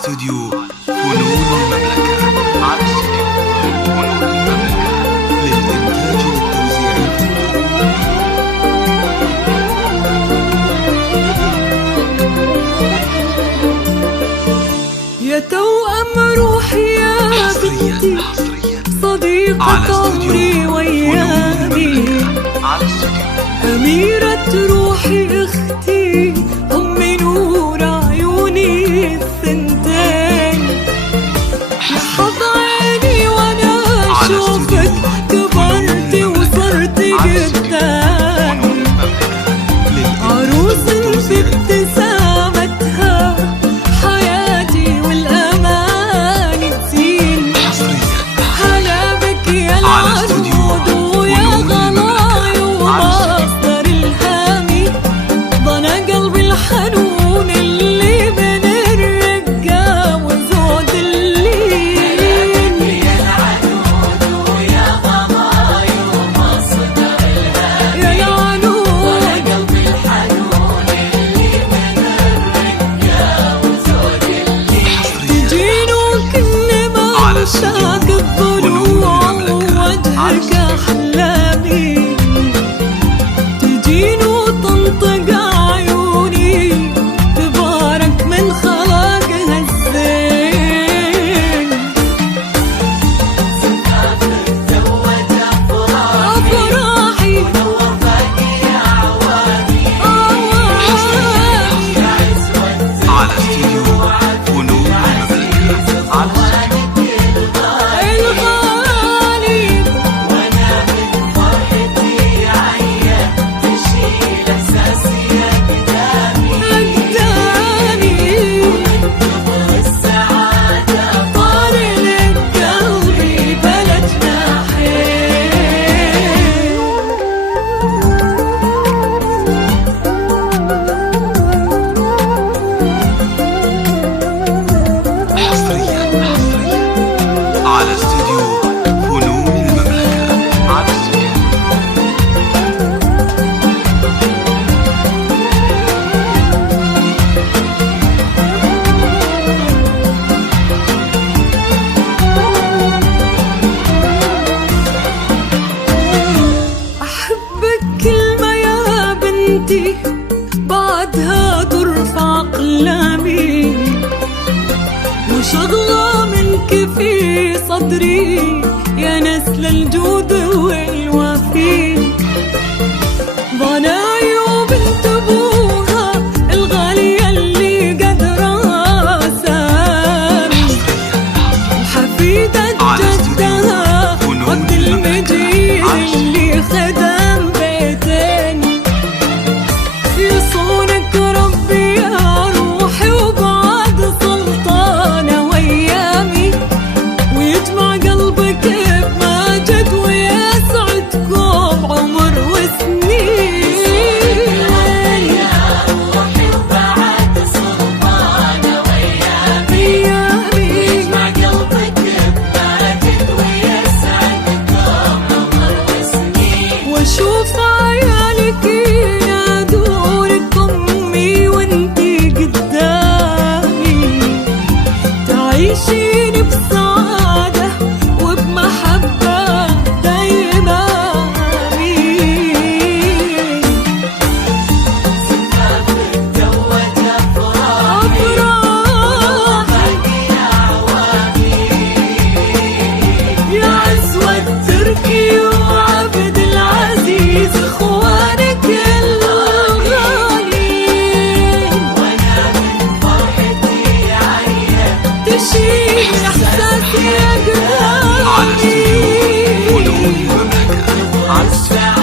استوديو فنون المملكة. على استوديو فنون المملكة للإنتاج والتوزيع يا توأم روحي يا بنتي صديقة عمري وأيامي، أميرة روحي أختي أم نور عيوني الثنتين. يا حظ عيني وأنا أشوفك كبرتي وصرتي قدامي، عروس بابتسامتها حياتي والأمان تزين. هلا بك يا العرود ويا غلاي ومصدر الهامي، ضنا قلبي الحنون اللي بين الرقة وزود اللين. يا العنود ويا غلاي ومصدر الهامي، يا العنود ضنا قلبي الحنون اللي بين الرقة وزود اللين. تجين وكل ما مشاك الضلوع ووجهك أحلامي، تجين وتنطق عيوني تبارك من خلقها الزين. سكاتك زود أفراحي ونور باقي أعوامي، على استوديو فنون المملكة. الغالي وانا من فرحتي عيا تشيل احساسي قدامي، كبر السعادة طار لك قلبي بلدنا حين. حصريا على استوديو فنون المملكة. على استوديو أحبك كلمة يا بنتي بعدها ترفع أقلامي، وشغلة منك في صدري يا نسل الجود والوفي. ضناي وبنت أبوها الغالية اللي قدرها سامي، وحفيدة جدها عبد المجيد اللي خدم بيتين. يصونك ربي يا روحي وبعد سلطانة وأيامي، ويجمع قلبك بماجد ويسعدكم عمر وسنين. يا روحي وبعد سلطانة وأيامي، يجمع قلبك بماجد ويسعدكم عمر وسنين. واشوف عيالك ينادونك امي وانتي قدامي، تعيشين بسعادة وبمحبة دايما امين. سكاتك زود أفراحي أفراح باقي أعوامي، يا عزوة تركي وعبد العزيز اخوانك الغالين. وانا من فرحتي عيا تشيل احساسي على استوديو قدامي، فنون المملكة. على استوديو